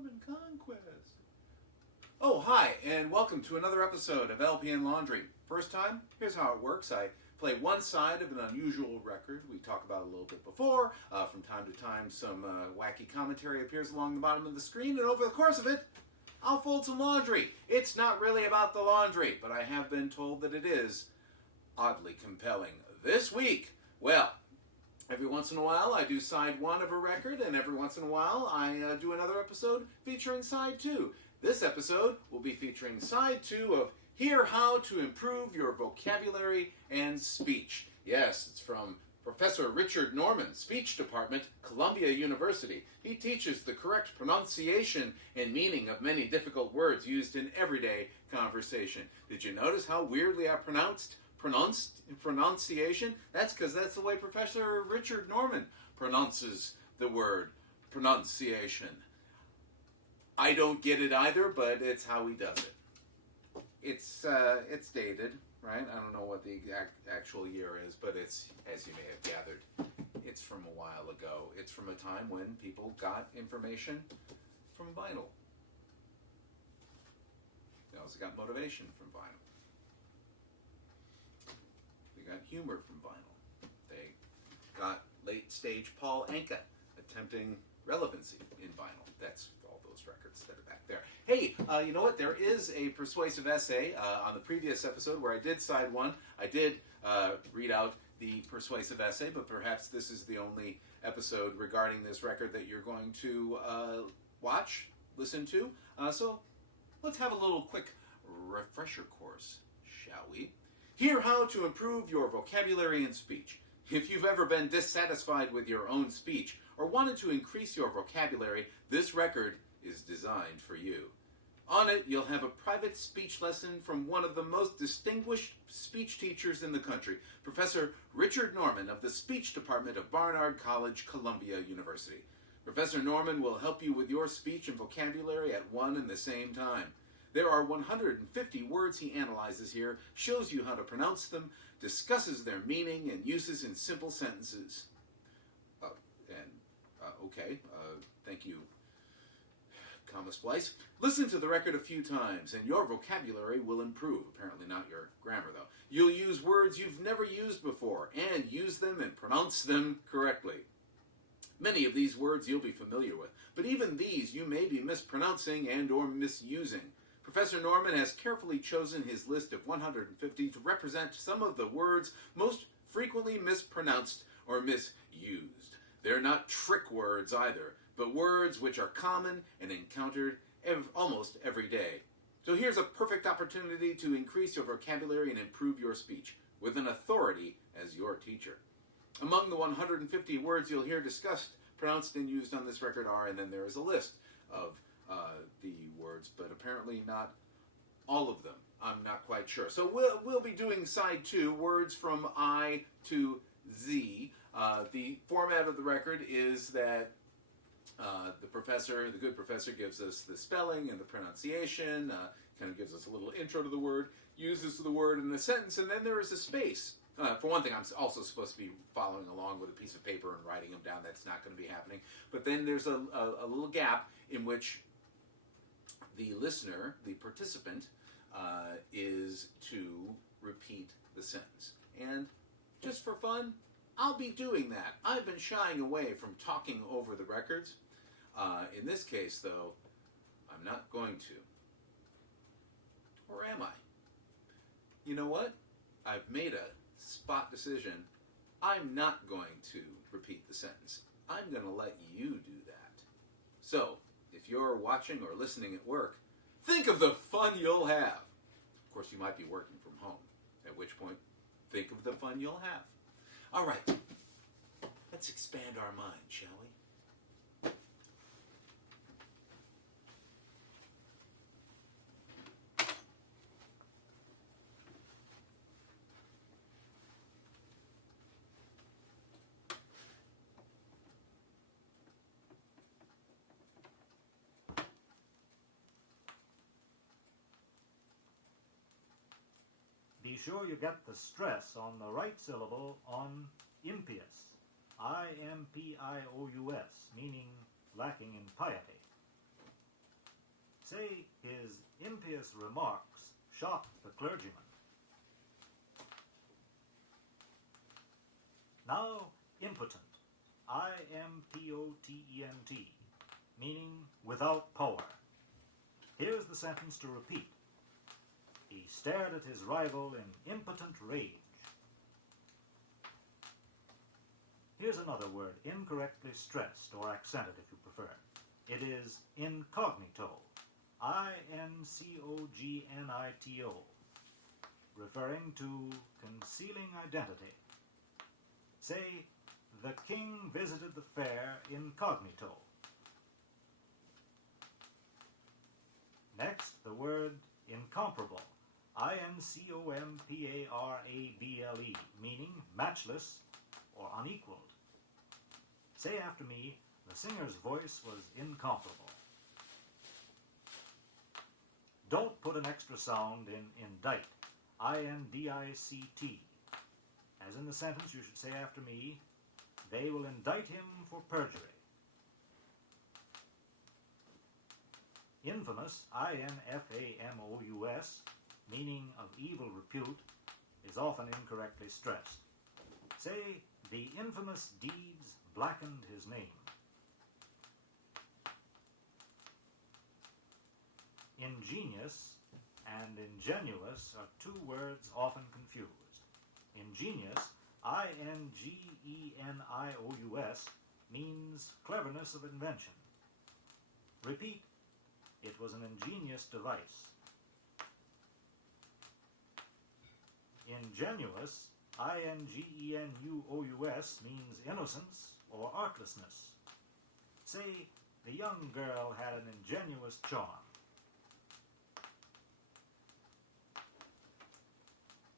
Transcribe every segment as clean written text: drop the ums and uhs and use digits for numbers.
Norman Conquest. Oh, hi, and welcome to another episode of LPN Laundry. First time, here's how it works. I play one side of an unusual record we talked about a little bit before. From time to time, some wacky commentary appears along the bottom of the screen, and over the course of it, I'll fold some laundry. It's not really about the laundry, but I have been told that it is oddly compelling. This week, well, every once in a while I do side one of a record, and every once in a while I do another episode featuring side two. This episode will be featuring side two of Hear How to Improve Your Vocabulary and Speech. Yes, it's from Professor Richard Norman, Speech Department, Columbia University. He teaches the correct pronunciation and meaning of many difficult words used in everyday conversation. Did you notice how weirdly I pronunciation? That's because that's the way Professor Richard Norman pronounces the word pronunciation. I don't get it either, but it's how he does it. It's dated, right? I don't know what the actual year is, but it's, as you may have gathered, it's from a while ago. It's from a time when people got information from vinyl. They also got motivation from vinyl. They got humor from vinyl. They got late-stage Paul Anka attempting relevancy in vinyl. That's all those records that are back there. Hey, you know what? There is a persuasive essay on the previous episode where I did side one. I did read out the persuasive essay, but perhaps this is the only episode regarding this record that you're going to listen to. So let's have a little quick refresher course, shall we? Hear how to improve your vocabulary and speech. If you've ever been dissatisfied with your own speech or wanted to increase your vocabulary, this record is designed for you. On it, you'll have a private speech lesson from one of the most distinguished speech teachers in the country, Professor Richard Norman of the Speech Department of Barnard College, Columbia University. Professor Norman will help you with your speech and vocabulary at one and the same time. There are 150 words he analyzes here, shows you how to pronounce them, discusses their meaning, and uses in simple sentences. Thank you, comma splice. Listen to the record a few times, and your vocabulary will improve. Apparently not your grammar, though. You'll use words you've never used before, and use them and pronounce them correctly. Many of these words you'll be familiar with, but even these you may be mispronouncing and or misusing. Professor Norman has carefully chosen his list of 150 to represent some of the words most frequently mispronounced or misused. They're not trick words either, but words which are common and encountered almost every day. So here's a perfect opportunity to increase your vocabulary and improve your speech, with an authority as your teacher. Among the 150 words you'll hear discussed, pronounced, and used on this record are, and then there is a list of the words, but apparently not all of them. I'm not quite sure. So we'll be doing side two, words from I to Z. The format of the record is that the good professor gives us the spelling and the pronunciation, kind of gives us a little intro to the word, uses the word in the sentence, and then there is a space. For one thing, I'm also supposed to be following along with a piece of paper and writing them down. That's not going to be happening. But then there's a little gap in which the listener, the participant, is to repeat the sentence. And just for fun, I'll be doing that. I've been shying away from talking over the records. In this case, though, I'm not going to. Or am I? You know what? I've made a spot decision. I'm not going to repeat the sentence. I'm going to let you do that. So, if you're watching or listening at work, think of the fun you'll have. Of course, you might be working from home, at which point, think of the fun you'll have. All right, let's expand our mind, shall we? Be sure you get the stress on the right syllable on impious. I-M-P-I-O-U-S, meaning lacking in piety. Say his impious remarks shocked the clergyman. Now, impotent. I-M-P-O-T-E-N-T, meaning without power. Here's the sentence to repeat. He stared at his rival in impotent rage. Here's another word incorrectly stressed or accented if you prefer. It is incognito. I-N-C-O-G-N-I-T-O, referring to concealing identity. Say, the king visited the fair incognito. Next, the word incomparable. I-N-C-O-M-P-A-R-A-B-L-E, meaning matchless or unequaled. Say after me, the singer's voice was incomparable. Don't put an extra sound in indict. I-N-D-I-C-T. As in the sentence, you should say after me, they will indict him for perjury. Infamous, I-N-F-A-M-O-U-S, meaning of evil repute, is often incorrectly stressed. Say, the infamous deeds blackened his name. Ingenious and ingenuous are two words often confused. Ingenious, I-N-G-E-N-I-O-U-S, means cleverness of invention. Repeat, it was an ingenious device. Ingenuous, I-N-G-E-N-U-O-U-S, means innocence or artlessness. Say, the young girl had an ingenuous charm.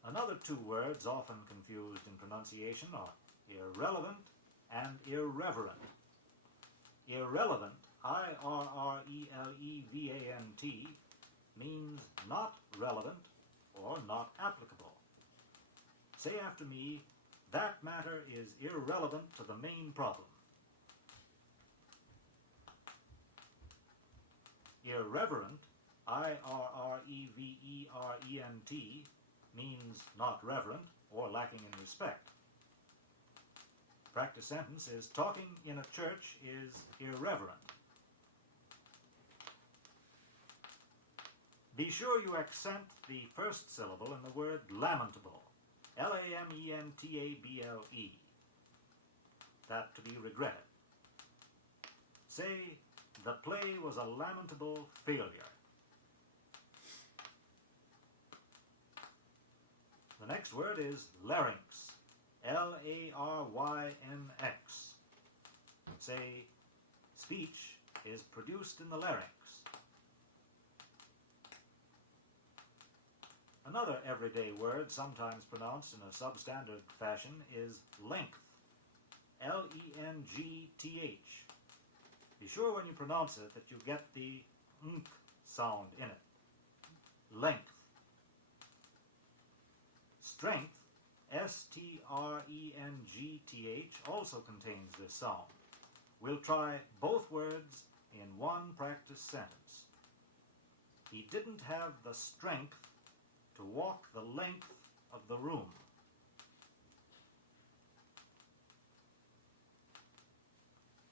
Another two words often confused in pronunciation are irrelevant and irreverent. Irrelevant, I-R-R-E-L-E-V-A-N-T, means not relevant or not applicable. Say after me, that matter is irrelevant to the main problem. Irreverent, I-R-R-E-V-E-R-E-N-T, means not reverent or lacking in respect. Practice sentence is talking in a church is irreverent. Be sure you accent the first syllable in the word lamentable. L-A-M-E-N-T-A-B-L-E. That to be regretted. Say, the play was a lamentable failure. The next word is larynx. L-A-R-Y-N-X. Say, speech is produced in the larynx. Another everyday word, sometimes pronounced in a substandard fashion, is length. L-E-N-G-T-H. Be sure when you pronounce it that you get the nk sound in it. Length. Strength, S-T-R-E-N-G-T-H, also contains this sound. We'll try both words in one practice sentence. He didn't have the strength to walk the length of the room.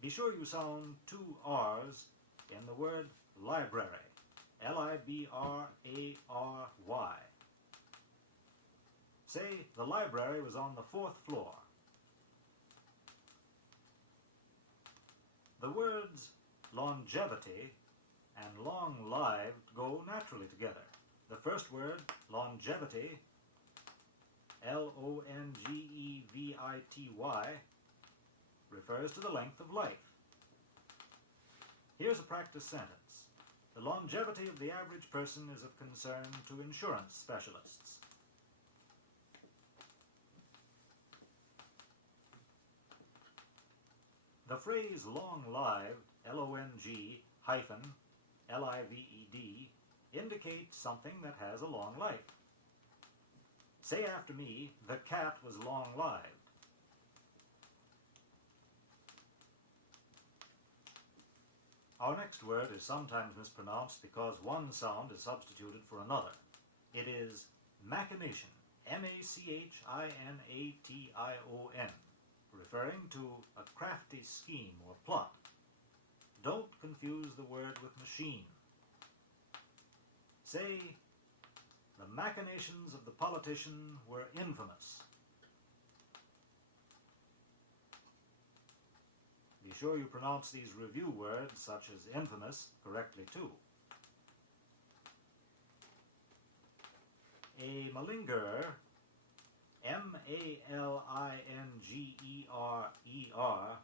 Be sure you sound two R's in the word library. L-I-B-R-A-R-Y. Say, the library was on the 4th floor. The words longevity and long-lived go naturally together. The first word, longevity, L-O-N-G-E-V-I-T-Y, refers to the length of life. Here's a practice sentence. The longevity of the average person is of concern to insurance specialists. The phrase long-lived, L-O-N-G hyphen L-I-V-E-D, indicates something that has a long life. Say after me, the cat was long-lived. Our next word is sometimes mispronounced because one sound is substituted for another. It is machination, M-A-C-H-I-N-A-T-I-O-N, referring to a crafty scheme or plot. Don't confuse the word with machine. Say, the machinations of the politician were infamous. Be sure you pronounce these review words, such as infamous, correctly too. A malingerer, M-A-L-I-N-G-E-R-E-R,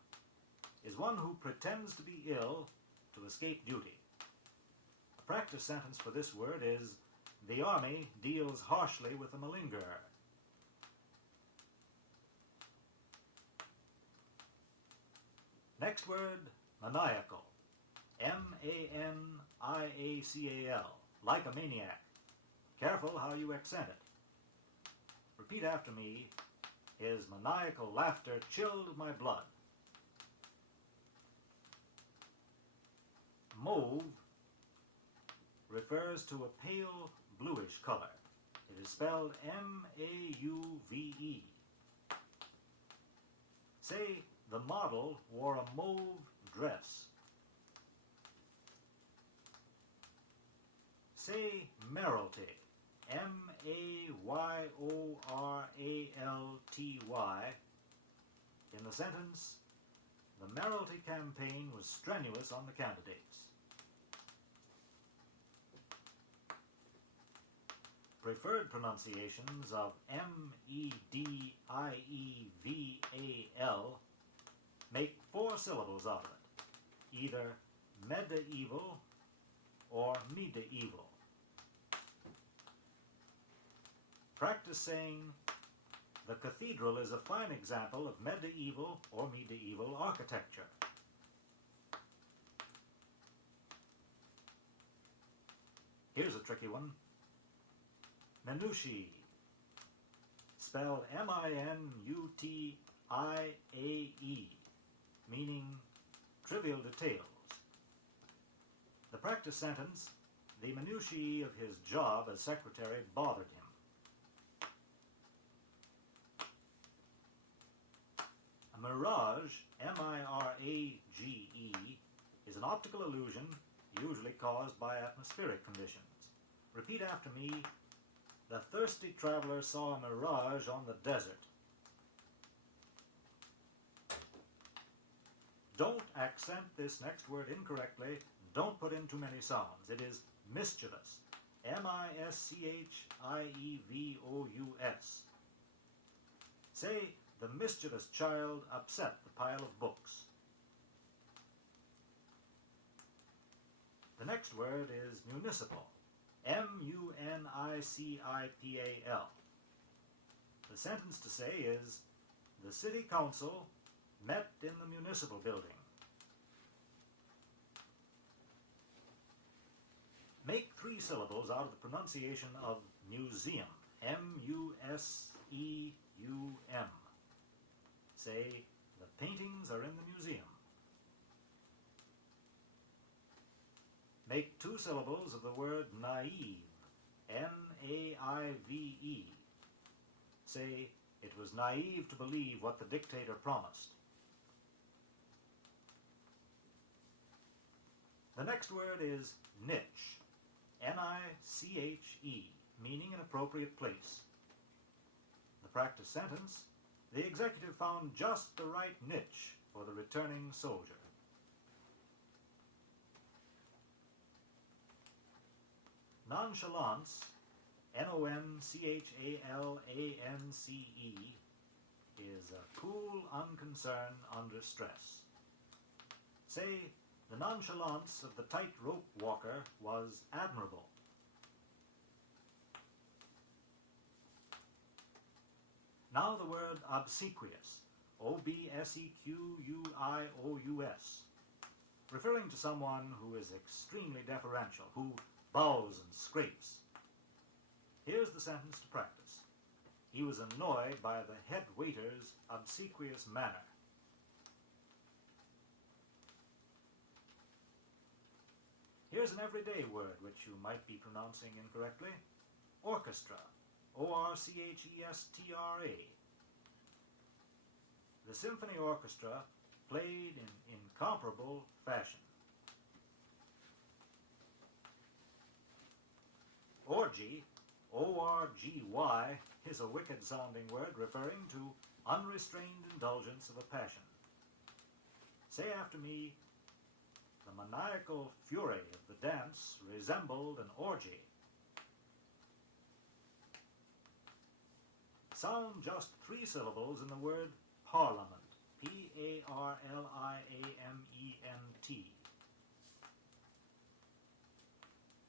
is one who pretends to be ill to escape duty. A practice sentence for this word is, the Army deals harshly with a malingerer. Next word, maniacal, M-A-N-I-A-C-A-L, like a maniac. Careful how you accent it. Repeat after me. His maniacal laughter chilled my blood. Mauve refers to a pale bluish color. It is spelled M-A-U-V-E. Say, the model wore a mauve dress. Say, mayoralty, M-A-Y-O-R-A-L-T-Y. In the sentence, the mayoralty campaign was strenuous on the candidates. Preferred pronunciations of M-E-D-I-E-V-A-L make 4 syllables out of it, either medieval or medieval. Practice saying, the cathedral is a fine example of medieval or medieval architecture. Here's a tricky one. Minutiae, spelled M-I-N-U-T-I-A-E, meaning trivial details. The practice sentence, the minutiae of his job as secretary bothered him. A mirage, M-I-R-A-G-E, is an optical illusion usually caused by atmospheric conditions. Repeat after me. The thirsty traveler saw a mirage on the desert. Don't accent this next word incorrectly. Don't put in too many sounds. It is mischievous. M-I-S-C-H-I-E-V-O-U-S. Say, the mischievous child upset the pile of books. The next word is municipal. M-U-N-I-C-I-P-A-L. The sentence to say is, the city council met in the municipal building. Make 3 syllables out of the pronunciation of museum. M-U-S-E-U-M. Say, the paintings are in the museum. Make 2 syllables of the word naive. N-A-I-V-E. Say, it was naive to believe what the dictator promised. The next word is niche. N-I-C-H-E, meaning an appropriate place. The practice sentence, the executive found just the right niche for the returning soldier. Nonchalance, N-O-N-C-H-A-L-A-N-C-E, is a cool unconcern under stress. Say, the nonchalance of the tightrope walker was admirable. Now the word obsequious, O-B-S-E-Q-U-I-O-U-S, referring to someone who is extremely deferential, who bows and scrapes. Here's the sentence to practice. He was annoyed by the head waiter's obsequious manner. Here's an everyday word which you might be pronouncing incorrectly. Orchestra. O-R-C-H-E-S-T-R-A. The symphony orchestra played in incomparable fashion. Orgy, O-R-G-Y, is a wicked-sounding word referring to unrestrained indulgence of a passion. Say after me, the maniacal fury of the dance resembled an orgy. Sound just 3 syllables in the word parliament. P-A-R-L-I-A-M-E-N-T.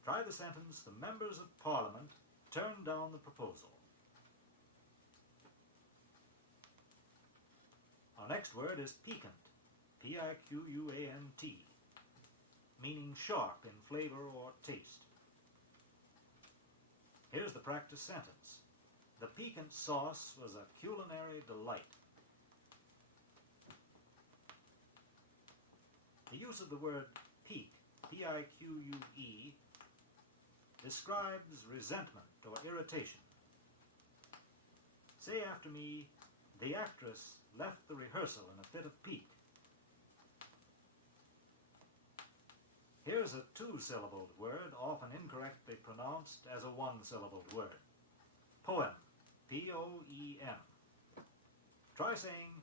Try the sentence, the members of Parliament turned down the proposal. Our next word is piquant. P-I-Q-U-A-N-T. Meaning sharp in flavor or taste. Here's the practice sentence. The piquant sauce was a culinary delight. The use of the word pique, P-I-Q-U-E, describes resentment or irritation. Say after me, the actress left the rehearsal in a fit of pique. Here's a 2-syllabled word, often incorrectly pronounced as a 1-syllabled word. Poem, P-O-E-M. Try saying,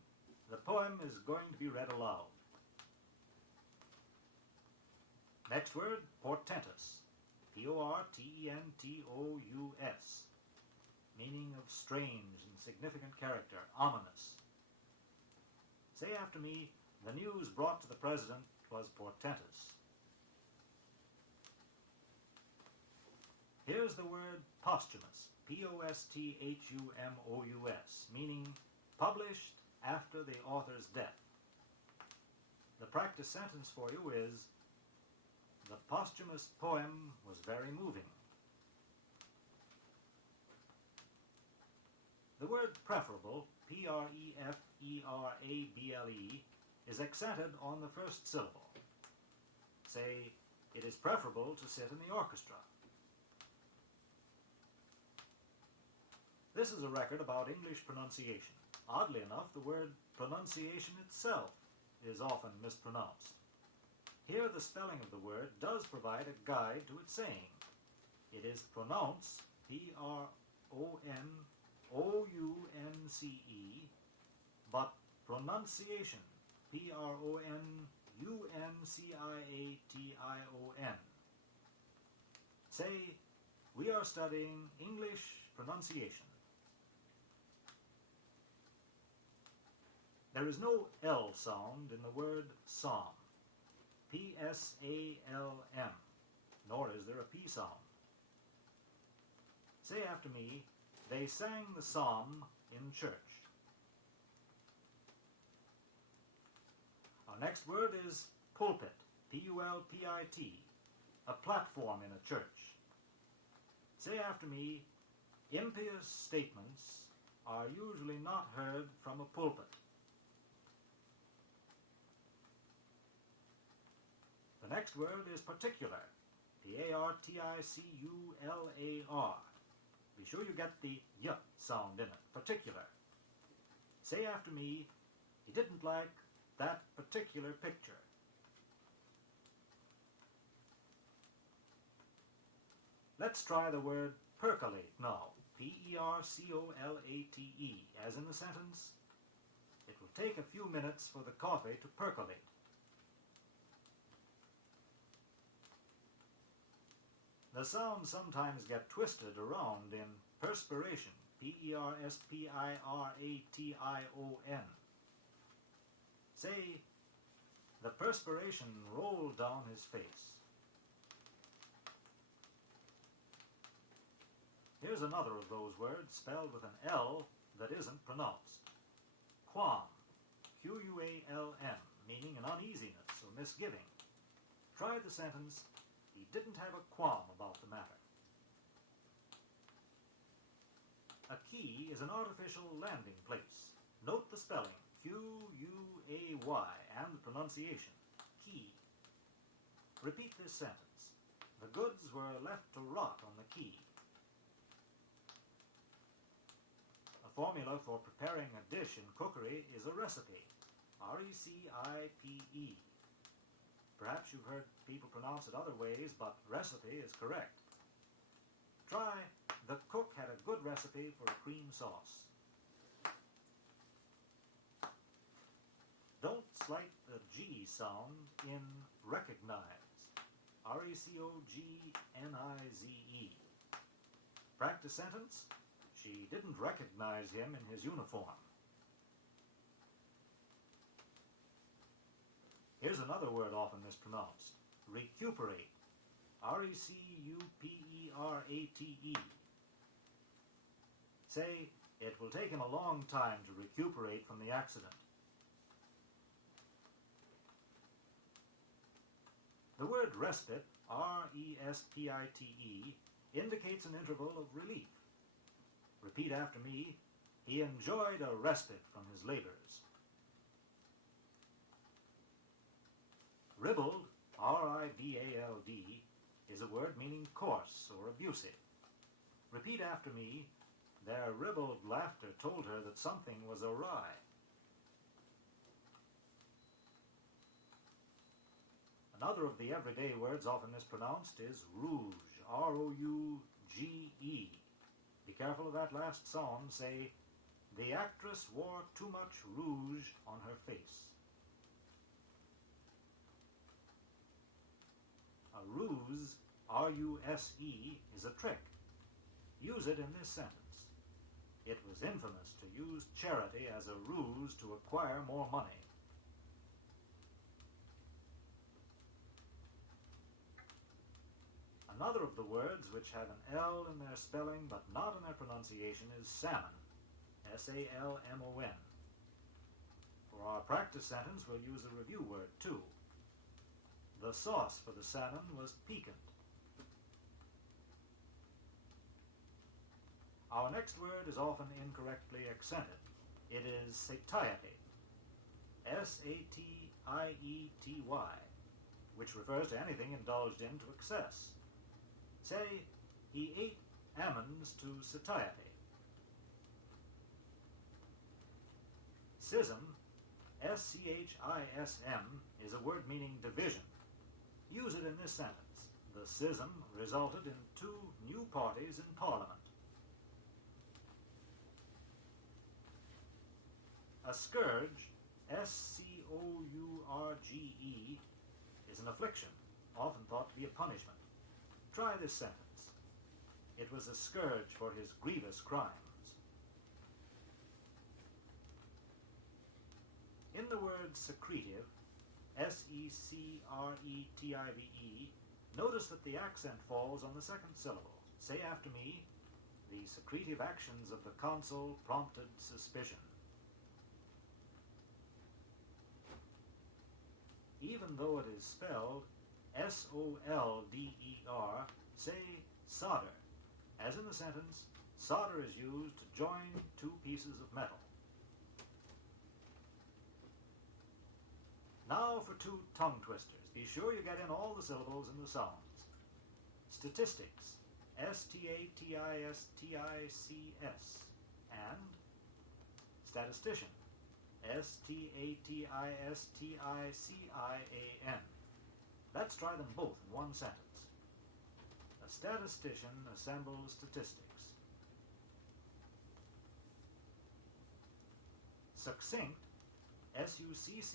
the poem is going to be read aloud. Next word, portentous, P-O-R-T-E-N-T-O-U-S, meaning of strange and significant character, ominous. Say after me, the news brought to the president was portentous. Here's the word posthumous, P-O-S-T-H-U-M-O-U-S, meaning published after the author's death. The practice sentence for you is, the posthumous poem was very moving. The word preferable, P-R-E-F-E-R-A-B-L-E, is accented on the first syllable. Say, it is preferable to sit in the orchestra. This is a record about English pronunciation. Oddly enough, the word pronunciation itself is often mispronounced. Here the spelling of the word does provide a guide to its saying. It is pronounced, P-R-O-N-O-U-N-C-E, but pronunciation, P-R-O-N-U-N-C-I-A-T-I-O-N. Say, we are studying English pronunciation. There is no L sound in the word psalm, P-S-A-L-M, nor is there a P sound. Say after me, they sang the psalm in church. Our next word is pulpit, P-U-L-P-I-T, a platform in a church. Say after me, impious statements are usually not heard from a pulpit. The next word is particular, P-A-R-T-I-C-U-L-A-R. Be sure you get the y sound in it, particular. Say after me, he didn't like that particular picture. Let's try the word percolate now, P-E-R-C-O-L-A-T-E, as in the sentence, it will take a few minutes for the coffee to percolate. The sounds sometimes get twisted around in perspiration, P-E-R-S-P-I-R-A-T-I-O-N. Say, the perspiration rolled down his face. Here's another of those words spelled with an L that isn't pronounced. Qualm, Q-U-A-L-M, meaning an uneasiness or misgiving. Try the sentence, he didn't have a qualm about the matter. A key is an artificial landing place. Note the spelling, Q-U-A-Y, and the pronunciation, key. Repeat this sentence. The goods were left to rot on the quay. A formula for preparing a dish in cookery is a recipe. R-E-C-I-P-E. Perhaps you've heard people pronounce it other ways, but recipe is correct. Try, the cook had a good recipe for a cream sauce. Don't slight the G sound in recognize. R-E-C-O-G-N-I-Z-E. Practice sentence. She didn't recognize him in his uniform. Here's another word often mispronounced. Recuperate. R-E-C-U-P-E-R-A-T-E. Say, it will take him a long time to recuperate from the accident. The word respite, R-E-S-P-I-T-E, indicates an interval of relief. Repeat after me. He enjoyed a respite from his labors. Ribald, R-I-B-A-L-D, is a word meaning coarse or abusive. Repeat after me. Their ribald laughter told her that something was awry. Another of the everyday words often mispronounced is rouge, R-O-U-G-E. Be careful of that last sound. Say, the actress wore too much rouge on her face. A ruse, R-U-S-E, is a trick. Use it in this sentence. It was infamous to use charity as a ruse to acquire more money. Another of the words which have an L in their spelling but not in their pronunciation is salmon, S-A-L-M-O-N. For our practice sentence, we'll use a review word, too. The sauce for the salmon was piquant. Our next word is often incorrectly accented. It is satiety, S-A-T-I-E-T-Y, which refers to anything indulged in to excess. Say, he ate almonds to satiety. Schism, S-C-H-I-S-M, is a word meaning division. Use it in this sentence. The schism resulted in two new parties in Parliament. A scourge, S-C-O-U-R-G-E, is an affliction, often thought to be a punishment. Try this sentence. It was a scourge for his grievous crimes. In the word secretive, S-E-C-R-E-T-I-V-E, notice that the accent falls on the second syllable. Say after me, the secretive actions of the consul prompted suspicion. Even though it is spelled S-O-L-D-E-R, say solder. As in the sentence, solder is used to join two pieces of metal. Now for two tongue twisters. Be sure you get in all the syllables in the sounds. Statistics, S-T-A-T-I-S-T-I-C-S, and statistician, S-T-A-T-I-S-T-I-C-I-A-N. Let's try them both in one sentence. A statistician assembles statistics. Succinct, S-U-C-C-I-N-C-T,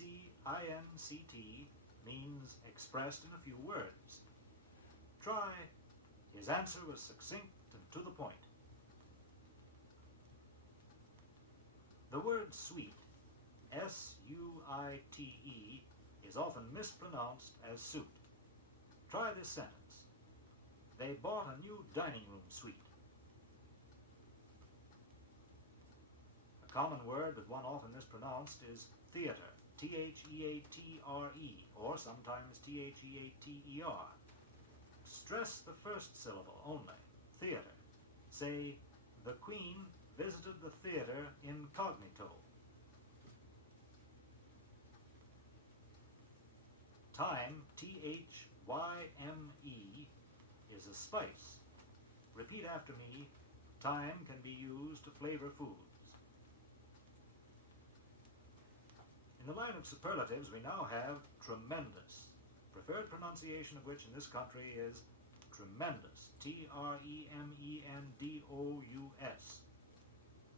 means expressed in a few words. Try, his answer was succinct and to the point. The word sweet, S-U-I-T-E, is often mispronounced as suit. Try this sentence. They bought a new dining room suite. A common word that one often mispronounced is theater, T-H-E-A-T-R-E, or sometimes T-H-E-A-T-E-R. Stress the first syllable only, theater. Say, the Queen visited the theater incognito. Time, T-H-Y-M-E, is a spice. Repeat after me. Thyme can be used to flavor foods. In the line of superlatives, we now have tremendous, preferred pronunciation of which in this country is tremendous. Tremendous.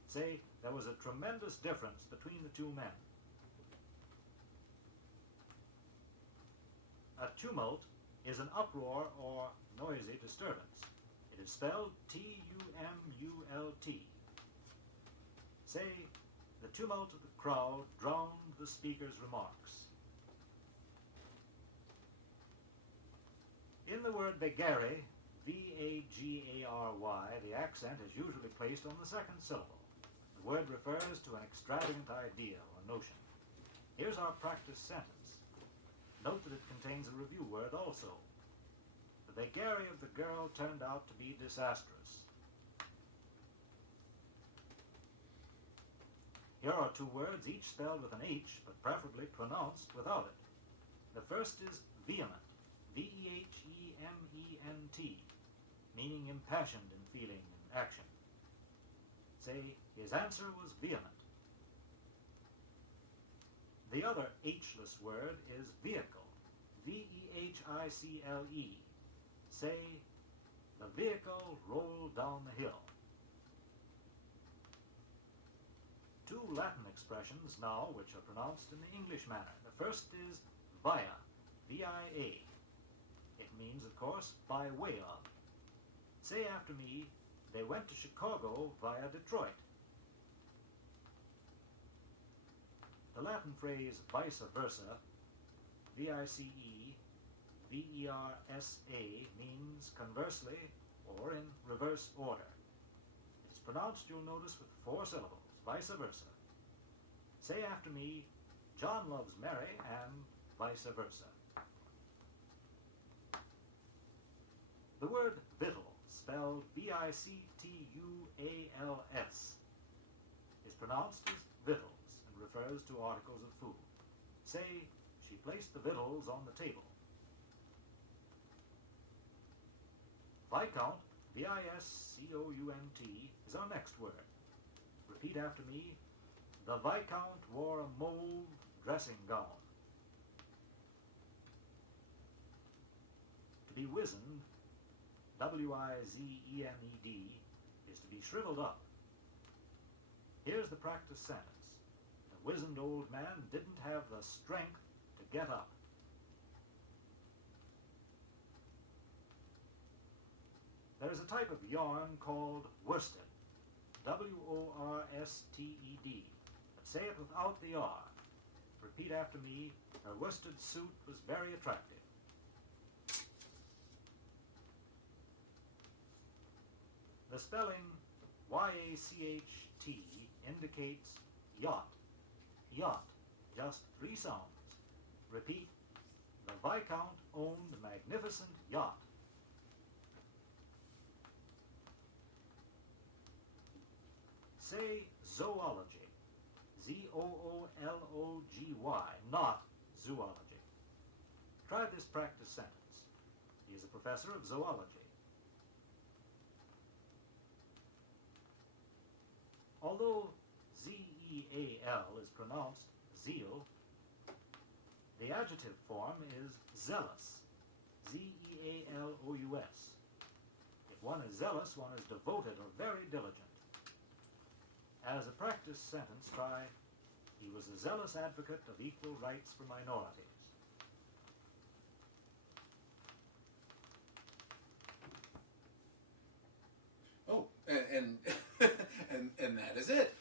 Say, there was a tremendous difference between the two men. A tumult is an uproar or noisy disturbance. It is spelled T-U-M-U-L-T. Say, the tumult of the crowd drowned the speaker's remarks. In the word vagary, V-A-G-A-R-Y, the accent is usually placed on the second syllable. The word refers to an extravagant idea or notion. Here's our practice sentence. Note that it contains a review word also. The vagary of the girl turned out to be disastrous. Here are two words, each spelled with an H, but preferably pronounced without it. The first is vehement, V-E-H-E-M-E-N-T, meaning impassioned in feeling and action. Say, his answer was vehement. The other H-less word is vehicle, V-E-H-I-C-L-E. Say, the vehicle rolled down the hill. Two Latin expressions now which are pronounced in the English manner. The first is via, V-I-A. It means, of course, by way of. Say after me, they went to Chicago via Detroit. The Latin phrase vice versa, V-I-C-E-V-E-R-S-A, means conversely or in reverse order. It is pronounced, you'll notice, with 4 syllables, vice versa. Say after me, John loves Mary, and vice versa. The word victual, spelled V-I-C-T-U-A-L-S, is pronounced as victuals and refers to articles of food. Say, she placed the victuals on the table. Viscount, V-I-S-C-O-U-N-T, is our next word. Repeat after me. The Viscount wore a mauve dressing gown. To be wizened, W-I-Z-E-N-E-D, is to be shriveled up. Here's the practice sentence. The wizened old man didn't have the strength to get up. There is a type of yarn called worsted, W-O-R-S-T-E-D, but say it without the R. Repeat after me. Her worsted suit was very attractive. The spelling Y-A-C-H-T indicates yacht. Yacht, just 3 sounds. Repeat, the Viscount owned a magnificent yacht. Say zoology, Z-O-O-L-O-G-Y, not zoology. Try this practice sentence. He is a professor of zoology. Although Z-E-A-L is pronounced zeal, the adjective form is zealous, Z-E-A-L-O-U-S. If one is zealous, one is devoted or very diligent. As a practice sentence, try, he was a zealous advocate of equal rights for minorities. Oh, and that is it.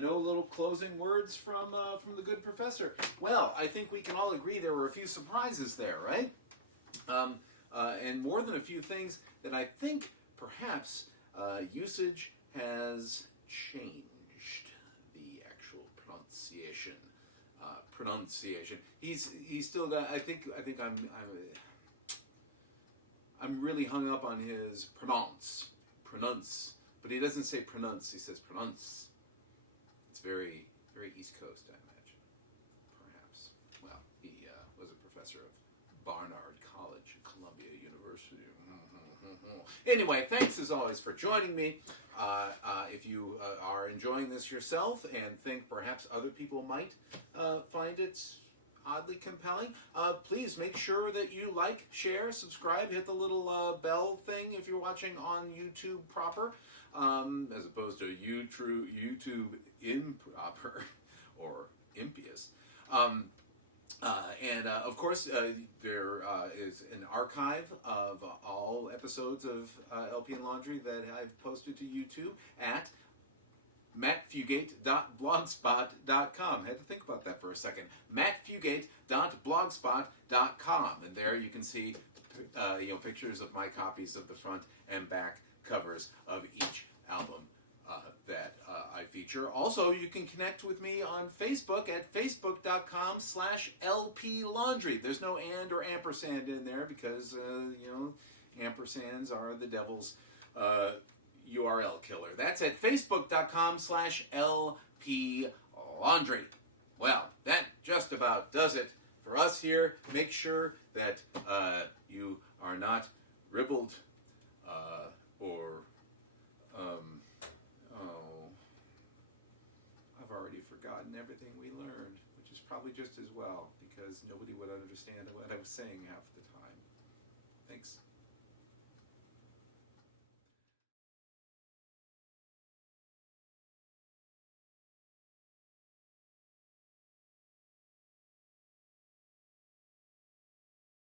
No little closing words from the good professor. Well, I think we can all agree there were a few surprises there, right? And more than a few things that I think perhaps usage has changed the actual pronunciation. He's still got. I think I'm really hung up on his pronounce, but he doesn't say pronounce. He says pronounce. It's very East Coast, I imagine. Perhaps. Well, he was a professor of Barnard College, Columbia University. Anyway, thanks as always for joining me. If you are enjoying this yourself and think perhaps other people might find it oddly compelling, please make sure that you like, share, subscribe, hit the little bell thing if you're watching on YouTube proper, as opposed to YouTube improper or impious. Of course, there is an archive of all episodes of LP and Laundry that I've posted to YouTube at mattfugate.blogspot.com. I had to think about that for a second. mattfugate.blogspot.com. And there you can see pictures of my copies of the front and back covers of each album that I feature. Also, you can connect with me on Facebook at facebook.com/LP Laundry. There's no and or ampersand in there because, ampersands are the devil's URL killer. That's at facebook.com/LP Laundry. Well, that just about does it for us here. Make sure that you are not ribbled I've already forgotten everything we learned, which is probably just as well, because nobody would understand what I was saying half the time. Thanks.